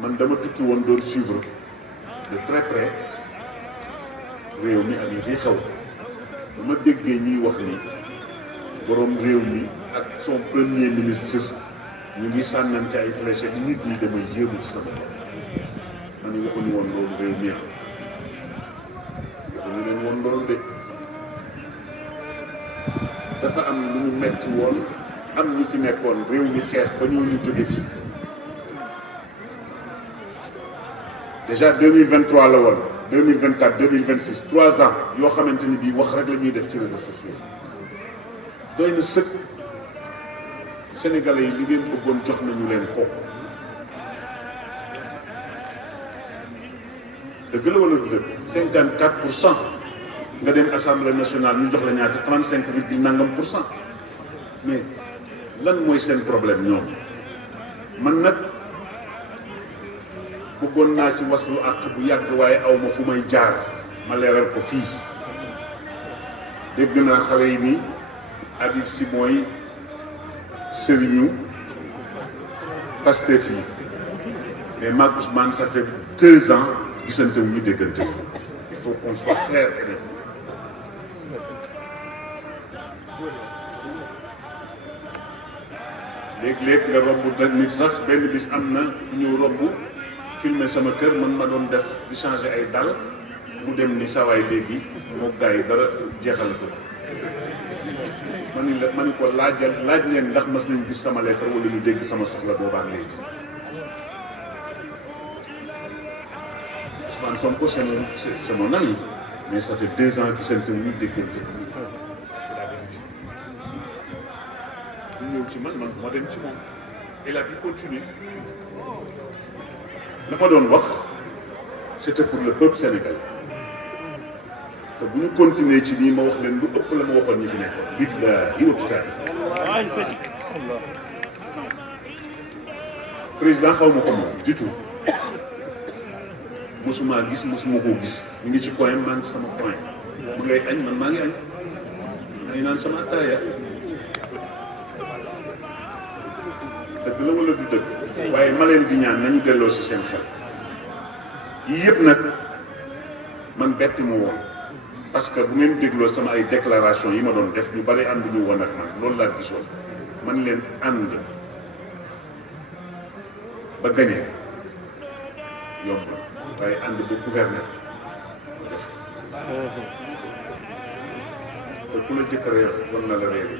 man dama tukki woon doon suivre de très près réew mi ak li fi xew dama déggee ñuy wax ni borom réew mi ak son premier ministre ñu ngi sànnante ay flèche ak nit ñi damay yéemu ci sama bopp ma ni waxuñu woon loolu réew mi waxuñu leen woon loolu de dafa am lu ñu metti woon am ñu fi nekkoon réew mi xeex ba ñoo ñu jóge fi déjà 2023 la woon 2024 2026 3 ans yoo xamante ni bii wax rek la ñuy def ci réseaux sociaux doy na sëkk sénégalais yi li ngeen bëggoon jox nañu leen ko dëgg la wala du dëgg 54% nga dem assemblée nationale ñu jox la ñaata 35 virgule nangam pour cent mais lan mooy seen problème ñoom man nag bëggoon naa ci waslu àq bu yàgg waaye aw ma fu may jaar ma leeral ko fii dégg naa xale yi ni Habib Sy mooy sëriñu Pastef yi mais maag Ousmane ça fait 2 ans gisante wu ñu déggante il faut qu'on soit clair et net léeg-léeg nga romb nit sax benn bis am na ñëw romb filmer sama kër man ma doon def di changer ay dal mu dem ni sawaay léegi moo gars yi dara jeexalatu ma ni ko laaj leen ndax mas nañ gis sama lettre wala ñu dégg sama soxla boobaak léegi Ousmane Sonko c'est mon ami mais ça fait 2 ans gisante wu ñu déggante c'est la vérité ñu ñëw ci man ma dem ci moom et la vie continue la ma doon wax c'était pour le peuple sénégalais te bu ñu continuer ci nii ma wax leen lu ëpp la ma waxoon ñi fi nekkoon billahi wa kitaabi président xaw ma ko moom du tout mosuma gis mosuma koo gis ñu ngi ci coin maa ngi ci sama coin mu ngay añ man maa ngi añ maa ngi naan sama attaaya dëgg la wala du dëgg waaye ma leen di ñaan nañu delloo si seen xel yii yëpp nag man betti ma woon parce que bu ngeen dégloo sama ay déclaration yi ma doon def ñu bari ànd ñu woon ak man loolu laa gisoon man leen ànd ba gañe yomb na waaye ànd ba gouverner def te ku la jëkk réer war na la réere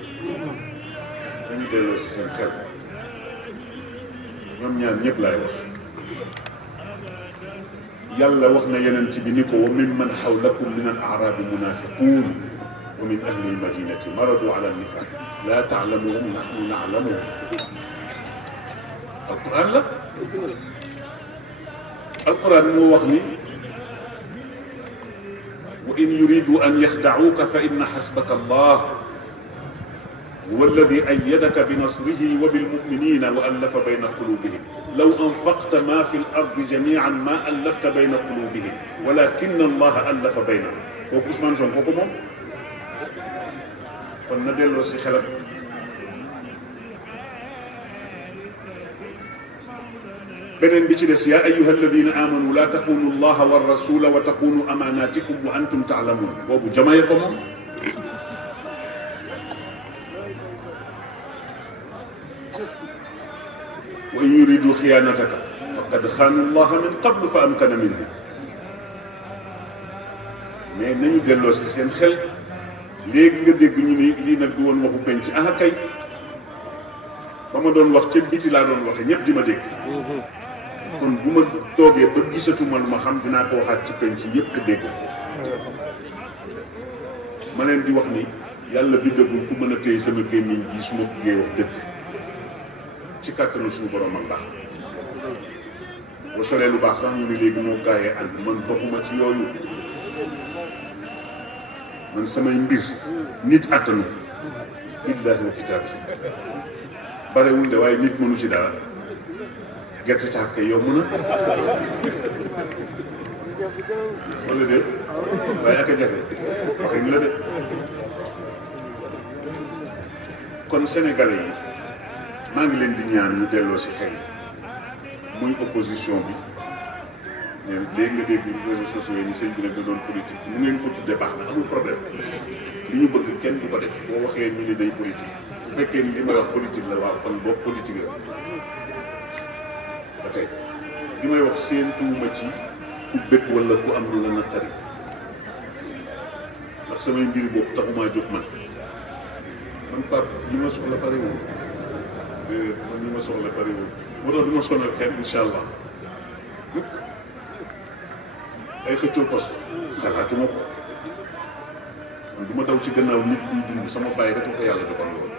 dañu delloo si seen xel ñoom ñaar ñëpp laay wax yàlla wax na yeneen bi ni ko wa min man xawlakum min al aarabi munafiqun wa min ahli al madinati maradu ala nifaq la taalamuhum nahnu naalamuhum alquran la alquran moo wax ni wa in yuridu an yaxdacuuka fa inna xasbaka allah هو الذي أيدك بنصره وبالمؤمنين وألف بين قلوبهم لو أنفقت ما في الأرض جميعا ما ألفت بين قلوبهم ولكن الله ألف بينهم kooku Ousmane Sonko kooku moom kon na delloo si xelam beneen bi ci des yaa ayyuha alladina amanu laa taxunu allaha wa rasula wa taxunu amanatikum wa antum taalamun boobu jamaye ko moom wa in yuridu xiyaanataka faqad xaanu allaha min qablu fa amkana minhu mais nañu delloo si seen xel léegi nga dégg ñu ni lii nag du woon waxu penc ah kay ba ma doon wax ca biti laa doon waxe ñëpp di ma dégg kon bu ma toogee ba gisatuma lu ma xam dinaa ko waxaat ci penc ñëpp a dégg ma leen di wax ni yàlla bindagul ku mën a téye sama gémmiñ gi su ma buggee wax dëgg ci kàttanu suñu borom ak baax ba solee lu baax sax ñu ni léegi moo gaayee ànd man doxuma ci yooyu man samay mbir nit attanu billaahi wa kitaab yi barewul de waaye nit mënu ci dara gerte caaf kay yomb na wala déet waaye ak a jafe waxee ni la de kon sénégalais yi maa ngi leen di ñaan ñu delloo si xel muy opposition bi mais léegi nga dégg réseaux sociaux yi ni sëñ bi nag da doon politique mu ngeen ko tuddee baax na amul problème li ñu bëgg kenn du ko def boo waxee ñu ni day politique bu fekkee ni li may wax politique la waaw kon boo politique la ba tey li may wax séentuwuma ci ku bëgg wala ku am lu la naqari ndax samay mbir bopp taxumaa jóg man Pape li ma soxla bariwul man li ma soxla bariwul moo tax du ma sonal kenn incha allah ay xëccoo poste xalaatuma ko man du ma daw ci gannaaw nit buy dund sama bàyyi rek la ko yàlla joxoon loolu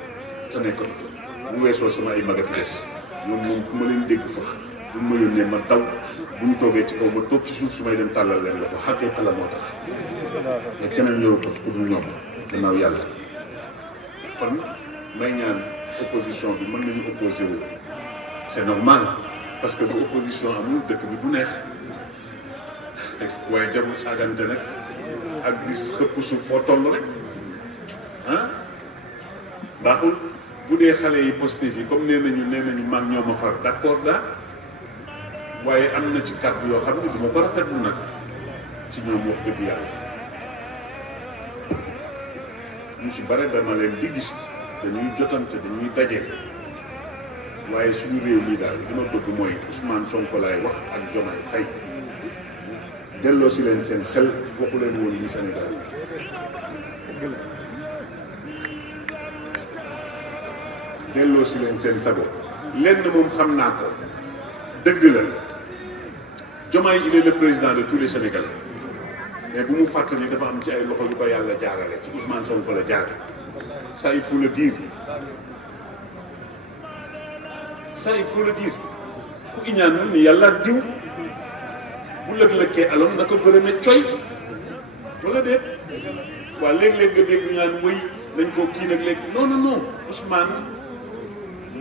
sa nekkatu fa bu weesoo sama ay mag a fi des ñoom moom fu ma leen dégg fax bu ma yónnee ma daw bu ñu toogee ci kaw ma toog ci suuf su may dem tàllal leen la ko xàkkee xala moo tax mais keneen yow ko ku dul ñoom gannaaw yàlla kon may ñaan opposition bi mën nañu opposé wu c'est normal parce que bu opposition amul dëkk bi du neex waaye jarul saagante nag ak di xëpp suuf foo toll rek ah baaxul bu dee xale yi positif yi comme nee nañu maag ñoo ma far d'accord daa waaye am na ci kàddu yoo xam ne du ma ko rafetlu nag ci ñoom wax dëgg yàlla ñu ci bare dama leen di gis dañuy jotante dañuy daje waaye suñu réew mi daal li ma bëgg mooy Ousmane Sonko laay wax ak Diomaye Faye delloo si leen seen xel waxu leen woon ñu Sénégal delloo si leen seen sago lenn moom xam naa ko dëgg la Diomaye il est le président de tous les Sénégalais mais bu mu fàttali dafa am ci ay loxo yu ko yàlla jaarale ci Ousmane Sonko la jaar ça il faut le dire ça il faut le dire ku iñaanul ni yàlla ak diw bu lëg-lëkkee alom na ko gërëme coy wala déet waa léeg-léeg nga dégg ñaan wëy nañ ko kii nag léegi non non non Ousmane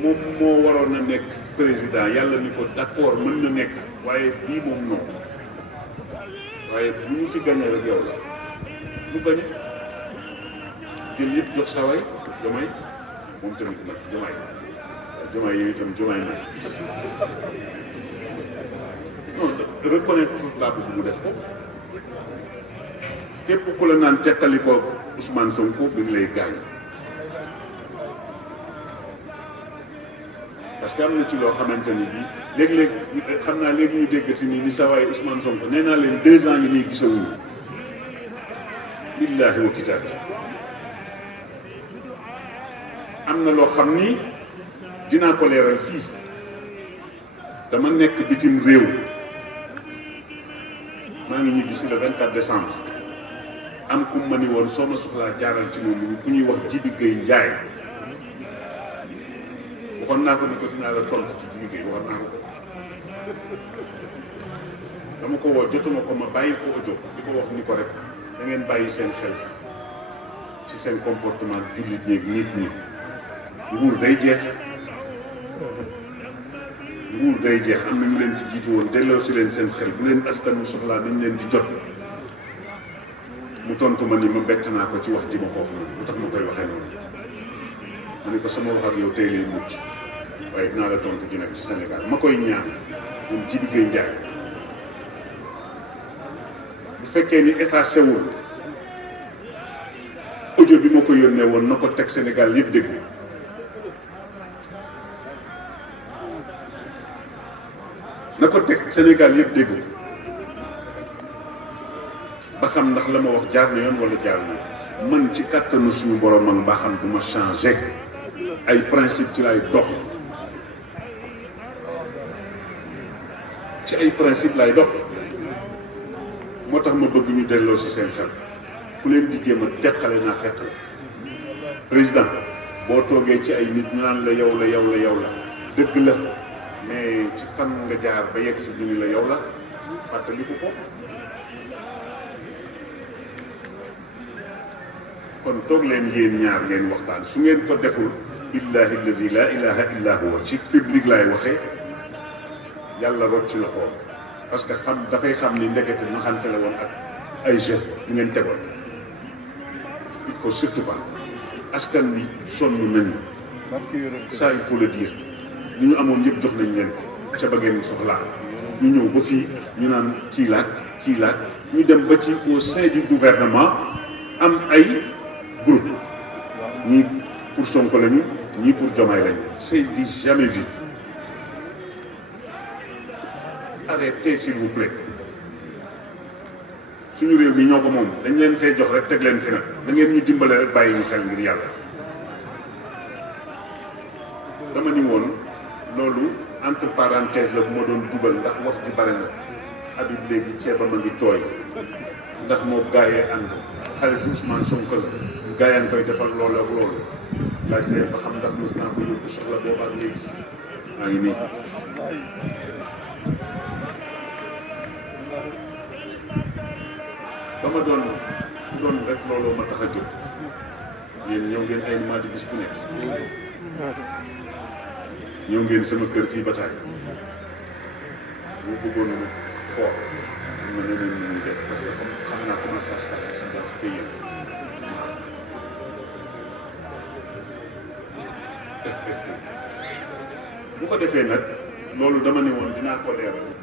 moom moo waroon a nekk président yàlla ni ko d'accord mën na nekk waaye bii moom non waaye bu ñu fi gañee rek yow la lu gañe jël yëpp jox sa waay Diomaye moom tamit nag Diomaye yooyu itam Diomaye nag gis non reconnaître laa bëgg mu def ko képp ku la naan teqali ko Ousmane Sonko bi ngi lay gaañ parce que am na ci loo xamante ni bii léeg-léeg xam naa léegi ñu déggati nii ni sa waaye Ousmane Sonko nee naa leen 2 ans ngi nii gisawuñu billaahi wa kitaabi am na loo xam ni dinaa ko leeral fii dama nekk bitim réew maa ngi ñibbi si le 24 décembre am ku ma ni woon soo ma soxlaa jaaral ci moom ku ñuy wax Jibi Gueye Ndiaye waxoon naa ko ni ko dinaa la tontu ci Jibi Gueye waxoon naa ko dama ko woo jotuma ko ma bàyyi ko audio di ko wax ni ko rek da ngeen bàyyi seen xel ci seen comportement jullit ñeeg nit ñi nguur day jeex nguur day jeex am na ñu leen fi jiitu woon delloo si leen seen xel bu leen askan wi soxlaa dañ leen di jot mu tontu ma ni ma bett naa ko ci wax ji ma kooku nag lu tax ma koy waxee noonu ma ne ko sama wax ak yow tey lay mucc waaye dinaa la tontu ji nag ci Sénégal ma koy ñaan moom Jibi Gueye Ndiaye bu fekkee ni effacé wul audio bi ma ko yónnee woon na ko teg Sénégal yëpp dégg na ko teg Sénégal yëpp dégg ba xam ndax la ma wax jaar na yoon wala jaar na man ci kàttanu suñu borom man ba xam du ma changé ay principe ci lay dox ci ay principe lay dox moo tax ma bëgg ñu delloo ci seen xel ku leen di jéem a teqale naa fekk la président boo toogee ci ay nit ñu naan la yow la yow la yow la dëgg la mais ci fan nga jaar ba yegg si ñu la yow la fàttaliku ko kon toog leen yéen ñaar ngeen waxtaan su ngeen ko deful billahi allazi la ilaha illa huwa ci public laay waxee yàlla rot ci loxoom parce que xam dafay xam ni ndekete naxante la woon ak ay jeunes yu ngeen tegoon il faut surtout pas askan wi sonn nañu ça il faut le dire li ñu amoon yëpp jox nañ leen ko ca ba ngeen soxlaa ñu ñëw ba fii ñu naan kii laaj ñu dem ba ci au sein du gouvernement am ay groupe ñii pour Sonko lañu ñii pour Diomaye lañu c'est du jamais vu. Arrêtez s'il vous plaît suñu réew mi ñoo ko moom dañ leen fee jox rek teg leen fi nag da ngeen ñu dimbale rek bàyyi ñu xel ngir yàlla. dama ni woon loolu entre parenthèse la bu ma doon dugal ndax wax ji bare na Habib léegi ceebam a ngi tooy ndax moo gaayee ànd xaritu Ousmane Sonko la gaayaan koy defal loolu ak loolu laaj leen ba xam ndax mos naa fa yóbbu soxla boobu ak léegi maa ngi nii. ba ma doon rek looloo ma tax a jóg yéen ñëw ngeen ay numaa di bis bu nekk ñëw ngeen sama kër fii ba taay bu bëggoon na xool am na neneen ñu muy def parce que comme xam naa comment ça se passe si dans ce pays bu ko defee nag loolu dama ne woon dinaa ko leeral